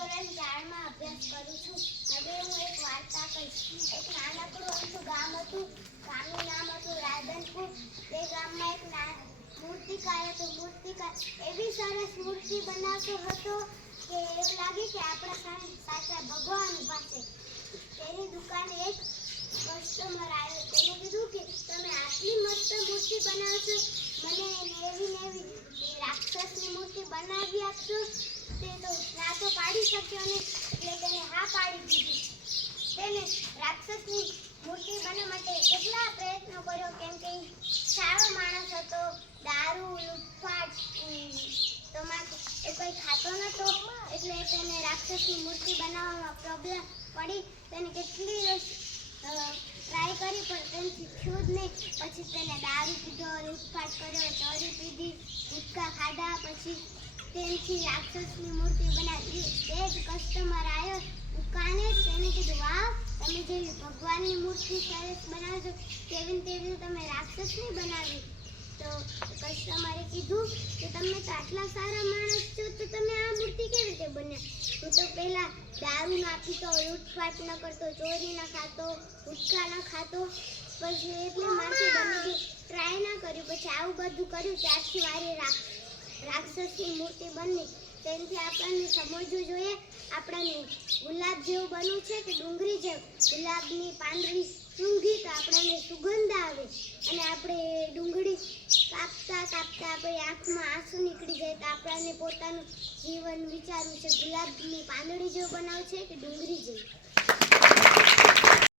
ધોરણ ચારમાં અભ્યાસ કરું છું. હવે હું એક વાર્તા કહીશ. એક નાનકડું અમથું ગામ હતું. ગામનું નામ હતું રાધનપુર. તે ગામમાં એક ના મૂર્તિકાર હતો. મૂર્તિકાર એવી સરસ મૂર્તિ બનાવતો હતો કે એવું લાગે કે આપણા સાચા ભગવાન ઊભા છે. તેની દુકાને એક કસ્ટમર આવ્યો તેને કીધું કે તમે આટલી મસ્ત મૂર્તિ બનાવશો મને નેવી નેવી એ રાક્ષસની મૂર્તિ બનાવી આપશો તે તો ના પાડી શક્યો ને એટલે તેને હા પાડી દીધી. તેને રાક્ષસની મૂર્તિ બનાવવા માટે કેટલા પ્રયત્નો કર્યો, કેમ કે સારો માણસ હતો, દારૂ, લૂંટફાટ તમાકુ એ કંઈ ખાતો નહોતો એટલે તેને રાક્ષસની મૂર્તિ બનાવવામાં પ્રોબ્લેમ પડી. તેને કેટલી ટ્રાય કરી, પણ તેનાથી થયું જ નહીં. પછી તેને દારૂ પીધો, લૂંટફાટ કર્યો, ચોરી પીધી, ગુટકા ખાધા, પછી તેનાથી રાક્ષસની મૂર્તિ બનાવી તે જ કસ્ટમર આવ્યો દુકાને તેને કીધું, વાહ, તમે જેવી ભગવાનની મૂર્તિ સરસ બનાવજો. તેવી તેવી તમે રાક્ષસની બનાવી. તો કસ્ટમરે કીધું કે તમે તો આટલા સારા માણસ છો, તો તમે આ મૂર્તિ કેવી રીતે બન્યા? હું તો પહેલાં દારૂ ના પીતો, લૂંટફાટ ન કરતો, ચોરી ન ખાતો ગુટકા ન ખાતો. પછી એટલે મારે બને ટ્રાય ના કર્યું, પછી આવું બધું કર્યું, ત્યારથી મારી રાક્ષ રાક્ષસની મૂર્તિ બની તેનાથી આપણને સમજવું જોઈએ, આપણને ગુલાબ જેવું બનવું છે કે ડુંગળી જેવું. ગુલાબની પાંદડી સૂંઘી તો આપણને સુગંધ આવે. અને આપણે ડુંગળી કાપતા કાપતા આપણી આંખમાં આંસુ નીકળી જાય તો આપણને પોતાનું જીવન વિચારવું છે. ગુલાબની પાંદડી જેવું બનાવવું છે કે ડુંગળી જેવું.